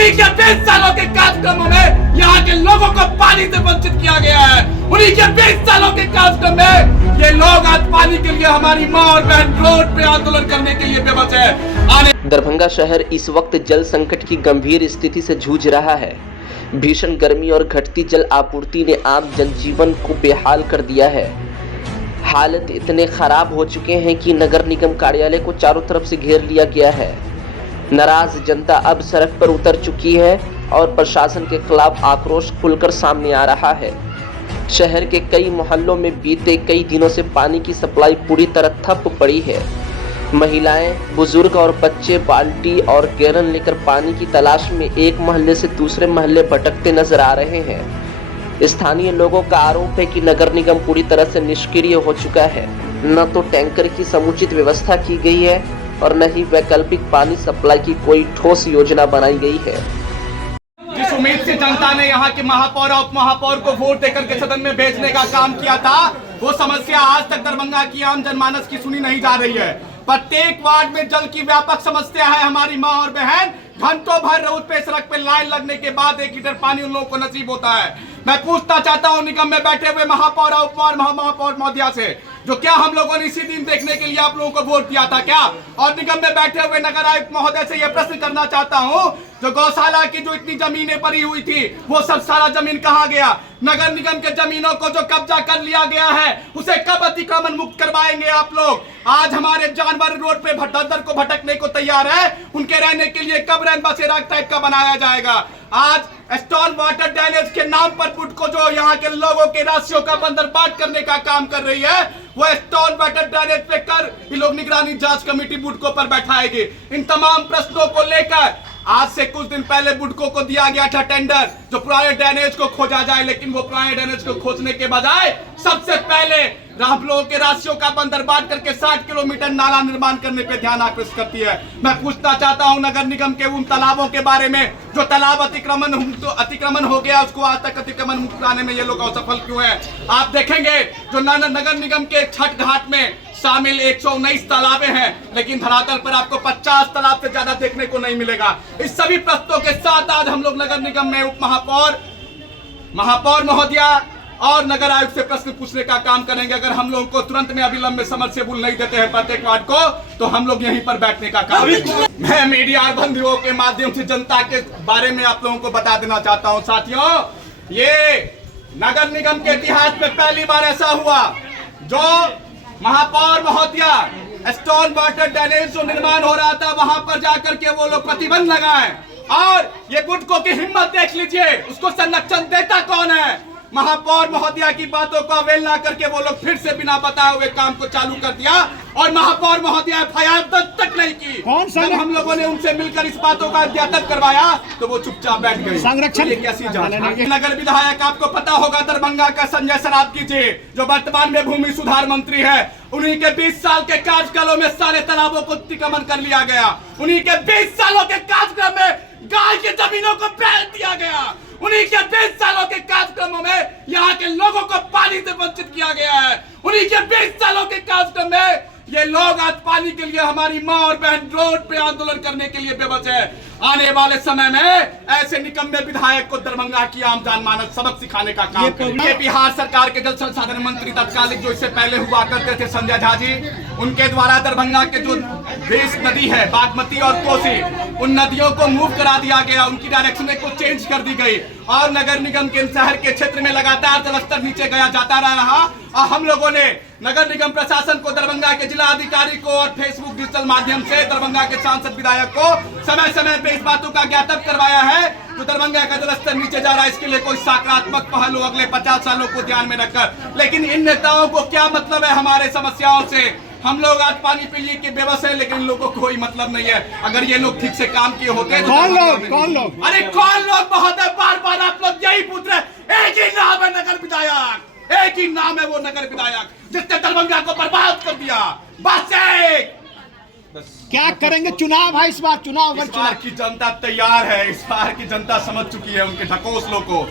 उन्हीं के 20 सालों के कार्यक्रमों में यहाँ के लोगों को पानी से वंचित किया गया है। उन्हीं के 20 सालों के कार्यक्रम में ये लोग आज पानी के लिए हमारी माँ और बहन रोड पे आंदोलन करने के लिए बेबस है। दरभंगा शहर इस वक्त जल संकट की गंभीर स्थिति से जूझ रहा है। भीषण गर्मी और घटती जल आपूर्ति ने आम जनजीवन को बेहाल कर दिया है। हालत इतने खराब हो चुके हैं कि नगर निगम कार्यालय को चारों तरफ से घेर लिया गया है। नाराज जनता अब सड़क पर उतर चुकी है और प्रशासन के खिलाफ आक्रोश खुलकर सामने आ रहा है। शहर के कई मोहल्लों में बीते कई दिनों से पानी की सप्लाई पूरी तरह ठप पड़ी है। महिलाएं, बुजुर्ग और बच्चे बाल्टी और गैलन लेकर पानी की तलाश में एक मोहल्ले से दूसरे मोहल्ले भटकते नजर आ रहे हैं। स्थानीय लोगों का आरोप है कि नगर निगम पूरी तरह से निष्क्रिय हो चुका है। न तो टैंकर की समुचित व्यवस्था की गई है और न ही वैकल्पिक पानी सप्लाई की कोई ठोस योजना बनाई गई है। जिस उम्मीद से जनता ने यहाँ के महापौर और उप महापौर को वोट देकर के सदन में भेजने का काम किया था, वो समस्या आज तक दरभंगा की आम जनमानस की सुनी नहीं जा रही है। प्रत्येक वार्ड में जल की व्यापक समस्या है। हमारी माँ और बहन घंटों भर रोड पे सड़क पे लाइन लगने के बाद 1 लीटर पानी उन लोगों को नसीब होता है। मैं पूछना चाहता हूँ निगम में बैठे हुए महापौर और उप महापौर महोदया से, जो क्या हम लोगों ने इसी दिन देखने के लिए आप लोगों को वोट दिया था क्या? और निगम में बैठे हुए नगर आयुक्त महोदय से यह प्रश्न करना चाहता हूँ, जो गौशाला की जो इतनी जमीनें पड़ी हुई थी, वो सब सारा जमीन कहाँ गया? नगर निगम के जमीनों को जो कब्जा कर लिया गया है, उसे कब अतिक्रमण मुक्त करवाएंगे आप लोग? आज हमारे जानवर रोड पे दर को भटकने को तैयार है, उनके रहने के लिए कब रैन बसेरा टाइप का बनाया जाएगा? आज स्टॉर्म वाटर ड्रेनेज के नाम पर बुडको जो यहाँ के लोगों के राशियों का बंदरबाट करने का काम कर रही है, वो स्टॉर्म वाटर ड्रेनेज पे कर ये लोग निगरानी जांच कमेटी बुडको पर बैठाएगी। इन तमाम प्रश्नों को लेकर आज से कुछ दिन पहले बुडको को दिया गया था टेंडर, जो पुराने ड्रेनेज को खोजा जाए, लेकिन वो पुराने ड्रेनेज को खोजने के बजाय सबसे पहले हम लोगों के राशियों का बंदरबाट करके 60 किलोमीटर नाला निर्माण करने पे ध्यान आकृष्ट करती है। मैं पूछना चाहता हूं नगर निगम के उन तालाबों के बारे में जो तालाब अतिक्रमण हो गया, उसको आज तक अतिक्रमण मुक्त कराने में ये लोग असफल क्यों है? आप देखेंगे जो नगर निगम के छठ घाट में शामिल 119 तालाबे हैं, लेकिन धरातल पर आपको 50 तालाब से ज्यादा देखने को नहीं मिलेगा। इस सभी प्रश्नों के साथ आज हम लोग नगर निगम में उप महापौर महोदया और नगर आयुक्त से प्रश्न पूछने का काम करेंगे। अगर हम लोगों को तुरंत में अविलंब में समरसेबुल नहीं देते हैं प्रत्येक वार्ड को, तो हम लोग यहीं पर बैठने का काम करेंगे। मैं मीडिया और बंधुओं के माध्यम से जनता के बारे में आप लोगों को बता देना चाहता हूं। साथियों, ये नगर निगम के इतिहास में पहली बार ऐसा हुआ जो महापौर महोदया स्टॉर्म वाटर ड्रेनेज जो निर्माण हो रहा था, वहां पर जाकर के वो लोग प्रतिबंध लगाए। और ये बुडको की हिम्मत देख लीजिए, उसको संरक्षण देता कौन है? महापौर महोदया की बातों को अवहेलना करके वो लोग फिर से बिना बताए हुए काम को चालू कर दिया और महापौर महोदया एफआईआर तक नहीं की। जब हम लोगों ने उनसे मिलकर इस बातों का अध्यात्म करवाया तो वो चुपचाप बैठ गए। संरक्षण कैसी जांच? नगर विधायक आपको पता होगा दरभंगा का संजय सरावगी जी, जो वर्तमान में भूमि सुधार मंत्री है, उन्हीं के 20 साल के कार्यकालों में सारे तालाबों को अतिक्रमण कर लिया गया। उन्हीं के 20 सालों के कार्यक्रम में गाय की जमीनों को बेच दिया गया। उन्हीं के 20 सालों के कार्यक्रमों में यहाँ के लोगों को पानी से वंचित किया गया है। उन्हीं के 20 सालों के कार्यक्रम में ये लोग आज पानी के लिए हमारी माँ और बहन रोड पे आंदोलन करने के लिए बेबस है। आने वाले समय में ऐसे निकम्मे विधायक को दरभंगा की आम जनमानस सबक सिखाने का काम करेगी। बिहार सरकार के जल संसाधन मंत्री तत्कालिक जो इससे पहले हुआ करते थे संजय झा जी, उनके द्वारा दरभंगा के जो देश नदी है बागमती और कोसी, उन नदियों को मूव करा दिया गया, उनकी डायरेक्शन को चेंज कर दी गई और नगर निगम के शहर के क्षेत्र में लगातार जलस्तर नीचे गया जाता रहा। और हम लोगों ने नगर निगम प्रशासन को, दरभंगा के जिला अधिकारी को और फेसबुक डिजिटल माध्यम से दरभंगा के सांसद विधायक को समय समय पे इस बातों का ज्ञापन करवाया है। जो दरभंगा का जलस्तर नीचे जा रहा है, इसके लिए कोई सकारात्मक पहल हो अगले 50 सालों को ध्यान में रखकर। लेकिन इन नेताओं को क्या मतलब है हमारे समस्याओं से? हम लोग आज पानी पीने की बेबस है, लेकिन लोगों को कोई मतलब नहीं है। अगर ये लोग ठीक से काम किए होते तो कौन लोग? अरे कौन लोग महोदय? बार बार आप लोग यही पूछ रहे। एक ही नाम है नगर विधायक, एक ही नाम है वो नगर विधायक जिसने दरभंगा को बर्बाद कर दिया। बस एक। क्या करेंगे? चुनाव है इस बार की जनता तैयार है। इस बार की जनता समझ चुकी है उनके ढकोसलों को।